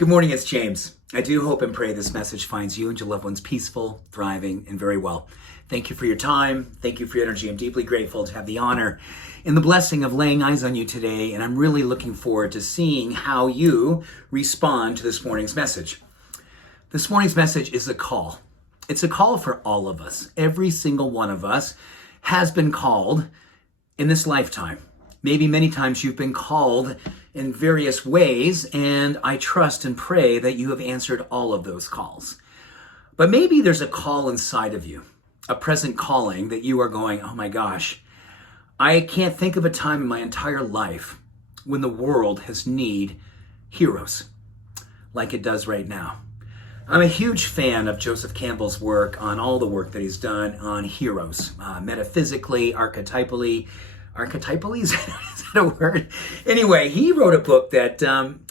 Good morning, it's James. I do hope and pray this message finds you and your loved ones peaceful, thriving, and very well. Thank you for your time. Thank you for your energy. I'm deeply grateful to have the honor and the blessing of laying eyes on you today, and I'm really looking forward to seeing how you respond to this morning's message. This morning's message is a call. It's a call for all of us. Every single one of us has been called in this lifetime. Maybe many times you've been called in various ways, and I trust and pray that you have answered all of those calls. But maybe there's a call inside of you, a present calling that you are going, oh my gosh, I can't think of a time in my entire life when the world has need heroes like it does right now. I'm a huge fan of Joseph Campbell's work on all the work that he's done on heroes, metaphysically, archetypally, is that a word? Anyway, he wrote a book that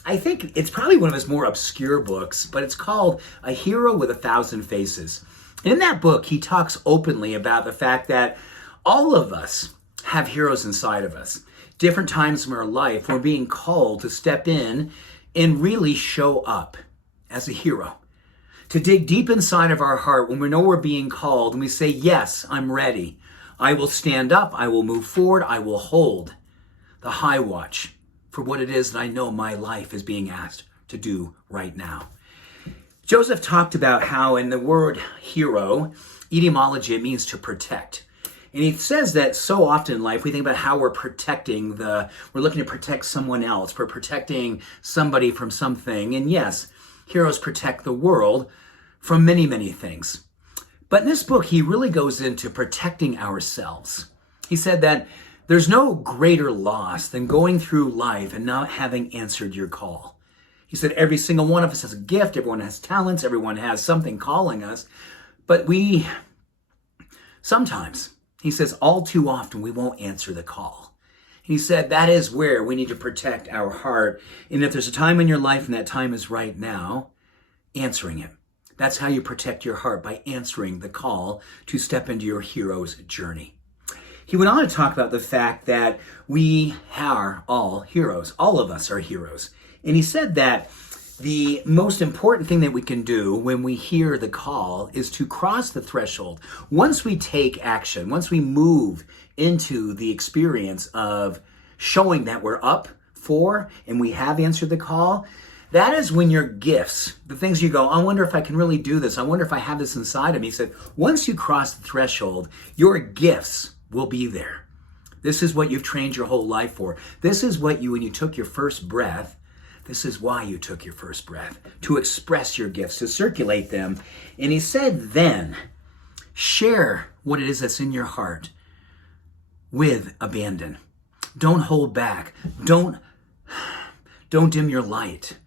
I think it's probably one of his more obscure books, but it's called A Hero with a Thousand Faces. And in that book, he talks openly about the fact that all of us have heroes inside of us. Different times in our life, we're being called to step in and really show up as a hero. To dig deep inside of our heart when we know we're being called and we say, yes, I'm ready. I will stand up, I will move forward, I will hold the high watch for what it is that I know my life is being asked to do right now. Joseph talked about how in the word hero, etymology, it means to protect. And he says that so often in life, we think about how we're looking to protect someone else, we're protecting somebody from something. And yes, heroes protect the world from many, many things. But in this book, he really goes into protecting ourselves. He said that there's no greater loss than going through life and not having answered your call. He said every single one of us has a gift, everyone has talents, everyone has something calling us, but sometimes, he says all too often, we won't answer the call. He said that is where we need to protect our heart. And if there's a time in your life and that time is right now, answering it. That's how you protect your heart, by answering the call to step into your hero's journey. He went on to talk about the fact that we are all heroes. All of us are heroes. And he said that the most important thing that we can do when we hear the call is to cross the threshold. Once we take action, once we move into the experience of showing that we're up for and we have answered the call, that is when your gifts, the things you go, I wonder if I can really do this. I wonder if I have this inside of me. He said, once you cross the threshold, your gifts will be there. This is what you've trained your whole life for. This is what when you took your first breath, this is why you took your first breath, to express your gifts, to circulate them. And he said, then share what it is that's in your heart with abandon. Don't hold back. Don't dim your light.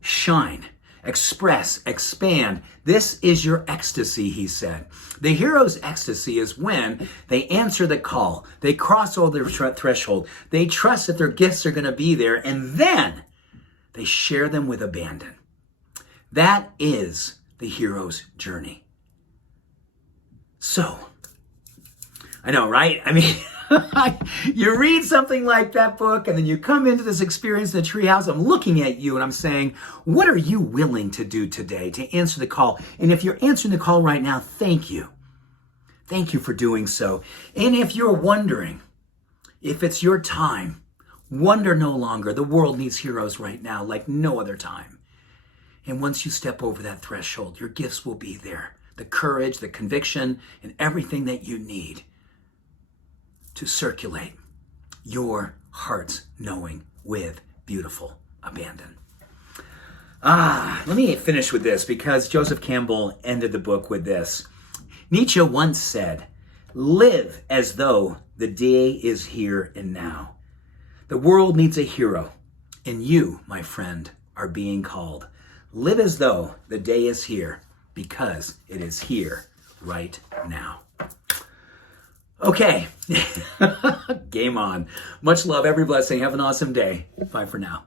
Shine, express, expand. This is your ecstasy, he said. The hero's ecstasy is when they answer the call. They cross over their threshold. They trust that their gifts are going to be there, and then they share them with abandon. That is the hero's journey. So, I know, right? I mean, you read something like that book and then you come into this experience in the treehouse. I'm looking at you and I'm saying, what are you willing to do today to answer the call? And if you're answering the call right now, thank you. Thank you for doing so. And if you're wondering if it's your time, wonder no longer. The world needs heroes right now like no other time. And once you step over that threshold, your gifts will be there. The courage, the conviction, and everything that you need to circulate your heart's knowing with beautiful abandon. Let me finish with this because Joseph Campbell ended the book with this. Nietzsche once said, live as though the day is here and now. The world needs a hero, and you, my friend, are being called. Live as though the day is here because it is here right now. Okay, game on. Much love, every blessing. Have an awesome day. Bye for now.